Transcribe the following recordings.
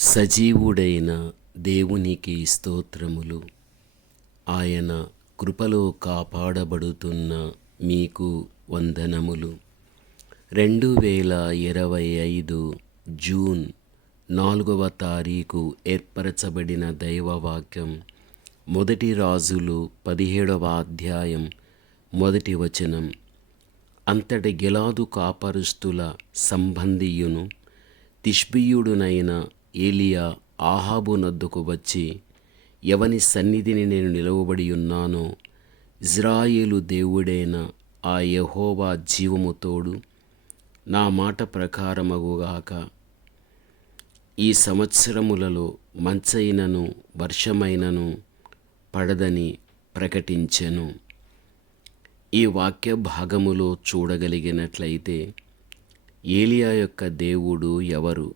సజీవుడైన దేవునికి స్తోత్రములు. ఆయన కృపలో కాపాడబడుతున్న మీకు వందనములు. రెండు వేల ఇరవై ఐదు జూన్ నాలుగవ తారీఖు ఏర్పరచబడిన దైవవాక్యం మొదటి రాజులు పదిహేడవ అధ్యాయం మొదటి వచనం. అంతటి గిలాదు కాపరుస్తుల సంబంధియును తిష్బియుడునైన ఏలియా ఆహాబు నద్దుకు వచ్చి ఎవని సన్నిధిని నేను నిలవబడి ఉన్నానో ఇజ్రాయేలు దేవుడైన ఆ యహోవా జీవము తోడు నా మాట ప్రకారమగుగాక. ఈ సంవత్సరములలో మంచైనను వర్షమైనను పడదని ప్రకటించెను. ఈ వాక్య భాగములో చూడగలిగినట్లయితే ఏలియా యొక్క దేవుడు ఎవరు?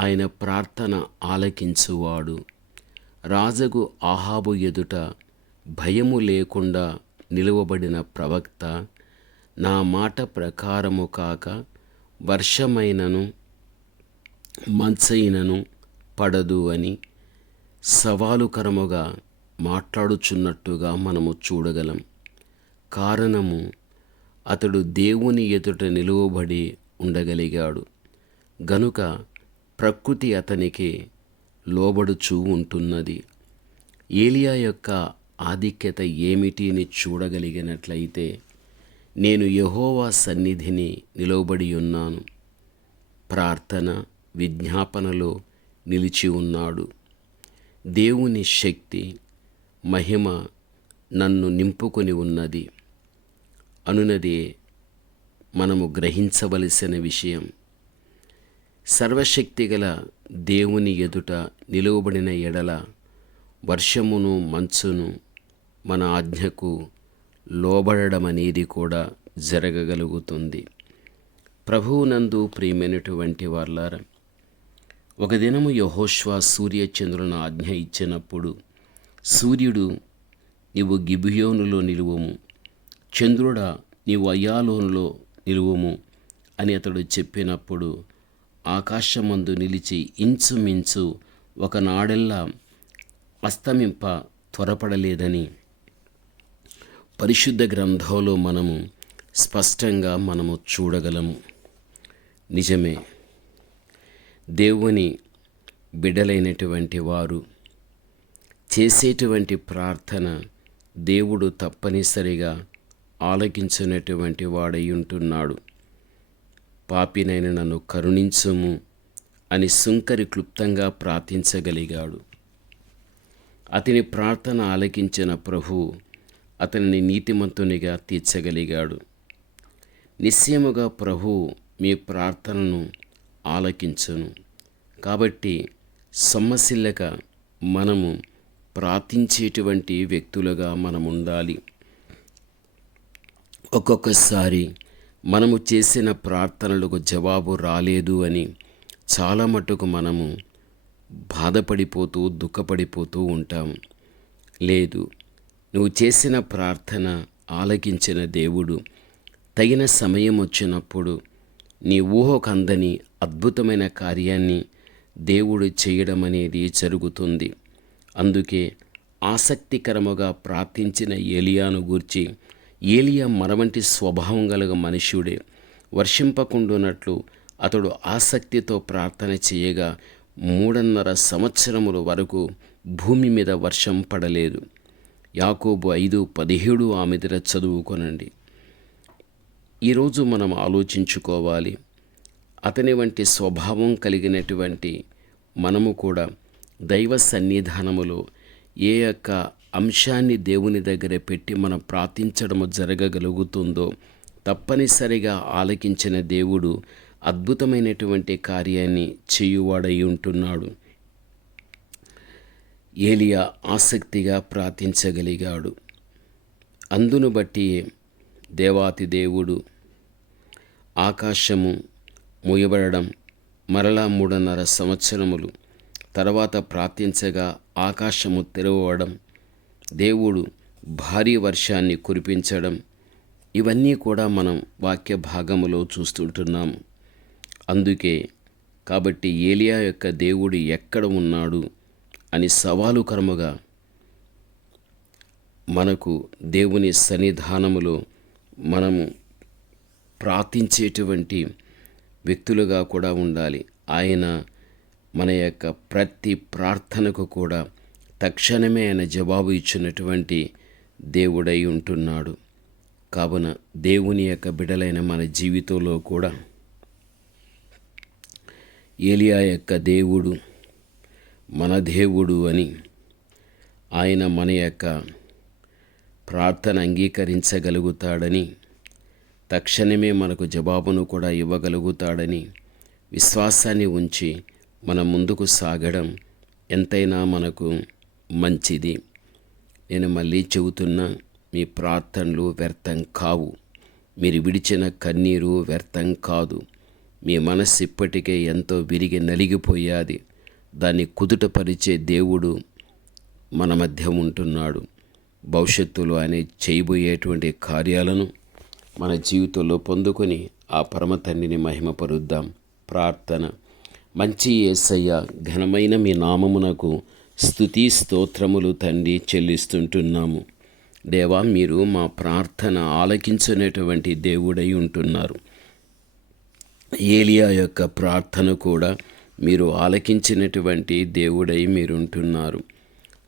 ఆయన ప్రార్థన ఆలకించువాడు. రాజగు ఆహాబు ఎదుట భయము లేకుండా నిలువబడిన ప్రవక్త నా మాట ప్రకారము కాక వర్షమైనను మంచైనను పడదు అని సవాలుకరముగా మాట్లాడుచున్నట్టుగా మనము చూడగలం. కారణము అతడు దేవుని ఎదుట నిలువబడి ఉండగలిగాడు. గనుక ప్రకృతి అతనికి లోబడుచూ ఉంటున్నది. ఏలియా యొక్క ఆధిక్యత ఏమిటి అని చూడగలిగినట్లయితే నేను యహోవా సన్నిధిని నిలవబడి ఉన్నాను. ప్రార్థన విజ్ఞాపనలో నిలిచి ఉన్నాడు. దేవుని శక్తి మహిమ నన్ను నింపుకొని ఉన్నది. అనునదే మనము గ్రహించవలసిన విషయం. సర్వశక్తిగల దేవుని ఎదుట నిలువబడిన ఎడల వర్షమును మంచును మన ఆజ్ఞకు లోబడడం అనేది కూడా జరగగలుగుతుంది. ప్రభువునందు ప్రియమైనటువంటి వాళ్ళార ఒక దినము యహోష్వా సూర్యచంద్రులను ఆజ్ఞ ఇచ్చినప్పుడు సూర్యుడు నీవు గిబియోనులో నిలువము చంద్రుడా నీవు అయాలోనులో నిలువము అని అతడు చెప్పినప్పుడు ఆకాశమందు నిలిచి ఇంచుమించు ఒకనాడెల్లా అస్తమింప త్వరపడలేదని. పరిశుద్ధ గ్రంథంలో మనము స్పష్టంగా మనము చూడగలము. నిజమే దేవుని బిడలైనటువంటి వారు చేసేటువంటి ప్రార్థన దేవుడు తప్పనిసరిగా ఆలకించినటువంటి వాడై ఉంటున్నాడు. పాపినైన నన్ను కరుణించుము అని సుంకరి క్లుప్తంగా ప్రార్థించగలిగాడు. అతని ప్రార్థన ఆలకించిన ప్రభు అతనిని నీతిమంతునిగా తీర్చగలిగాడు. నిశ్చయముగా ప్రభు మీ ప్రార్థనను ఆలకించును. కాబట్టి సొమ్మసిల్లక మనము ప్రార్థించేటువంటి వ్యక్తులుగా మనం ఉండాలి ఒక్కొక్కసారి మనము చేసిన ప్రార్థనలకు జవాబు రాలేదు అని చాలా మటుకు మనము బాధపడిపోతూ దుఃఖపడిపోతూ ఉంటాం. లేదు నువ్వు చేసిన ప్రార్థన ఆలకించిన దేవుడు తగిన సమయం వచ్చినప్పుడు నీ ఊహకందని అద్భుతమైన కార్యాన్ని దేవుడు చేయడం అనేది జరుగుతుంది. అందుకే ఆసక్తికరముగా ప్రార్థించిన ఏలియాను గూర్చి ఏలియా మనవంటి స్వభావం గలగ మనుష్యుడే. వర్షింపకుండునట్లు అతడు ఆసక్తితో ప్రార్థన చేయగా మూడున్నర సంవత్సరముల వరకు భూమి మీద వర్షం పడలేదు. యాకోబు ఐదు పదిహేడు ఆమె దగ్గర చదువుకొనండి. ఈరోజు మనం ఆలోచించుకోవాలి. అతని వంటి స్వభావం కలిగినటువంటి మనము కూడా దైవ సన్నిధానములో ఏ యొక్క అంశాన్ని దేవుని దగ్గర పెట్టి మనం ప్రార్థించడము జరగగలుగుతుందో తప్పనిసరిగా ఆలకించిన దేవుడు అద్భుతమైనటువంటి కార్యాన్ని చేయువాడై ఉంటున్నాడు. ఏలియా ఆసక్తిగా ప్రార్థించగలిగాడు. అందును బట్టి దేవాతి దేవుడు ఆకాశము మూయబడడం మరలా మూడున్నర సంవత్సరములు తర్వాత ప్రార్థించగా ఆకాశము తెరవడం దేవుడు భారీ వర్షాన్ని కురిపించడం ఇవన్నీ కూడా మనం వాక్య భాగములో చూస్తుంటున్నాము. అందుకే కాబట్టి ఏలియా యొక్క దేవుడు ఎక్కడ ఉన్నాడు అని సవాలు సవాలుకరముగా మనకు దేవుని సన్నిధానములో మనము ప్రార్థించేటువంటి వ్యక్తులుగా కూడా ఉండాలి. ఆయన మన యొక్క ప్రతి ప్రార్థనకు కూడా తక్షణమే ఆయన జవాబు ఇచ్చినటువంటి దేవుడై ఉంటున్నాడు. కావున దేవుని యొక్క బిడలైన మన జీవితంలో కూడా ఏలియా యొక్క దేవుడు మన దేవుడు అని ఆయన మన యొక్క ప్రార్థన అంగీకరించగలుగుతాడని తక్షణమే మనకు జవాబును కూడా ఇవ్వగలుగుతాడని విశ్వాసాన్ని ఉంచి మనం ముందుకు సాగడం ఎంతైనా మనకు మంచిది. నేను మళ్ళీ చెబుతున్నా మీ ప్రార్థనలు వ్యర్థం కావు. మీరు విడిచిన కన్నీరు వ్యర్థం కాదు. మీ మనస్సు ఇప్పటికే ఎంతో విరిగి నలిగిపోయాది. దాన్ని కుదుటపరిచే దేవుడు మన మధ్య ఉంటున్నాడు. భవిష్యత్తులో ఆయన చేయబోయేటువంటి కార్యాలను మన జీవితంలో పొందుకొని ఆ పరమ తండ్రిని మహిమపరుద్దాం. ప్రార్థన. మంచి యేసయ్య ఘనమైన మీ నామమునకు స్థుతి స్తోత్రములు తండ్రి చెల్లిస్తుంటున్నాము. దేవా మీరు మా ప్రార్థన ఆలకించినటువంటి దేవుడై ఉంటున్నారు. ఏలియా యొక్క ప్రార్థన కూడా మీరు ఆలకించినటువంటి దేవుడై మీరు ఉంటున్నారు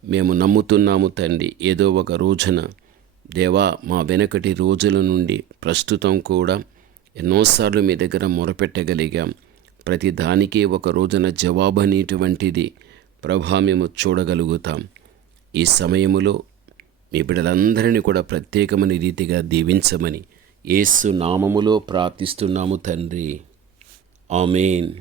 మేము నమ్ముతున్నాము తండ్రి ఏదో ఒక రోజున దేవా మా వెనకటి రోజుల నుండి ప్రస్తుతం కూడా ఎన్నోసార్లు మీ దగ్గర మొరపెట్టగలిగాం. ప్రతి దానికి ఒక రోజున జవాబు అనేటువంటిది ప్రభా మేము చూడగలుగుతాం. ఈ సమయములో మీ బిడ్డలందరినీ కూడా ప్రత్యేకమైన రీతిగా దీవించమని ఏసు నామములో ప్రార్థిస్తున్నాము తండ్రి. ఆమెన్.